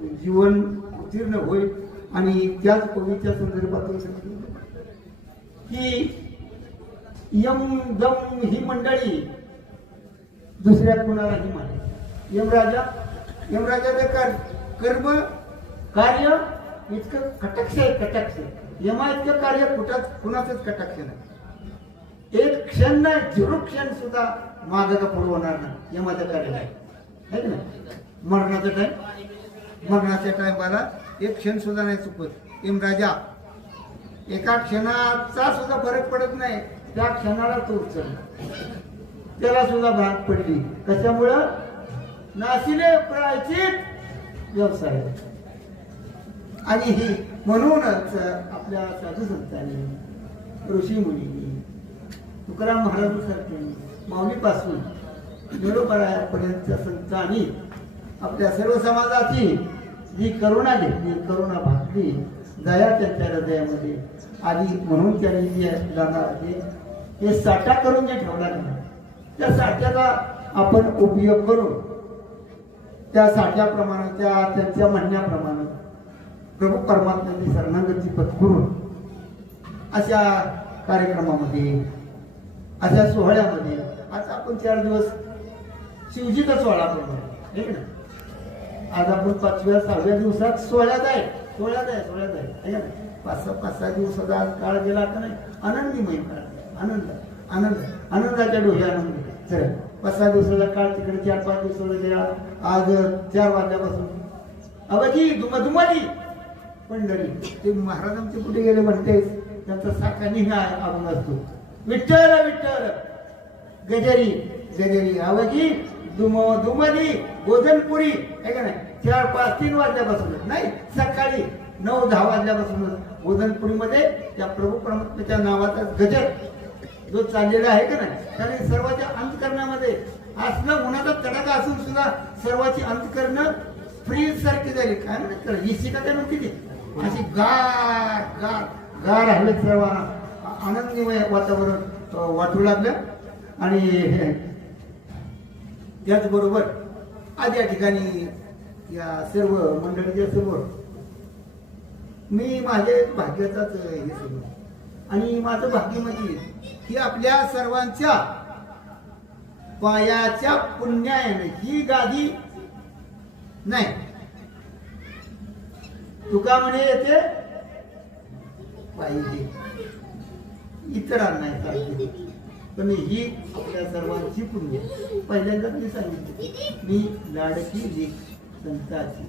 जीवन उत्तीर्ण होईल. आणि त्याच कवीच्या संदर्भातून सांगितलं की यम ही मंडळी दुसऱ्या कुणालाही माने. यमराजाचं कर्म कार्य इतकं कटाक्ष आहे, कटाक्ष. यमा इतकं कार्य कुणाचंच कटाक्ष नाही. एक क्षण नाही, 0 क्षण सुद्धा मागं का पुढे होणार नाही. यमाचं कार्य आहे ना. मरणाच्या टायमाला एक क्षण सुद्धा नाही चुकत. यमराजा एका क्षणाचा सुद्धा फरक पडत नाही, त्या क्षणाला तो उचलला, त्याला सुद्धा भाग पडली. कशामुळं? नाशिले प्रायचित व्यवसाय. आणि ही म्हणूनच आपल्या साधू संतांनी, ऋषी मुनींनी, तुकाराम महाराजांसारख्यांनी, माऊलीपासून निरोपरायापर्यंतच्या संतांनी आपल्या सर्व समाजाची जी करुणा घेतली, करुणा भागली, दया त्यांच्या हृदयामध्ये आली. म्हणून त्यांनी जे साठा करून जे ठेवला गेला, त्या साठ्याचा आपण उपयोग करून त्या साठ्याप्रमाणे, त्यांच्या म्हणण्याप्रमाणे प्रभू परमात्म्याची शरणागती पत्करून अशा कार्यक्रमामध्ये, अशा सोहळ्यामध्ये आज आपण 4 दिवस शिवजीचा सोहळा करणार आहे ना. आज आपण 5व्या 6व्या दिवसात सोहळ्यात आहे. 5-6 दिवसाचा आज काळ गेला का नाही, आनंदीमय काळ, आनंदाच्या डोळे आनंद. चला 5-6 दिवसाचा काळ तिकडे 4-5 दिवसाचा गेला. आज 4 वाजल्यापासून अबाजी दुमाजी पंढरी, ते महाराजांचे कुठे गेले म्हणते, त्यांचा साकानी अभंग असतो. विठ्ठल विठ्ठल गजरी गजरी आवाजी दुमाजी गोधनपुरी आहे का नाही. 4-5-3 वाजल्यापासूनच नाही, सकाळी 9-10 वाजल्यापासूनच गोधनपुरीमध्ये त्या प्रभू परमात्म्याच्या नावाचा गजर जो चाललेला आहे का नाही, त्याने सर्वांच्या अंतकरणामध्ये असलं उन्हाचा तडाखा असून सुद्धा सर्वांची अंतकरण फ्रीज सारखी झाली. काय म्हणत ही का नव्हती ती, अशी गार गार गार हवेत सर्वांना आनंदमय वातावरण वाटू लागलं. आणि त्याचबरोबर आज या ठिकाणी या सर्व मंडळीच्या समोर मी माझे भाग्याचाच हे समोर, आणि माझं भाग्य म्हणजे की आपल्या सर्वांच्या पायाच्या पुण्याने ही गादी नाही, तुका म्हणे येते पाहिजे, इतरांना नाही, पण ही आपल्या सर्वांची पुण्य. पहिल्यांदाच मी सांगितलं, मी लाडकी लेक संताची.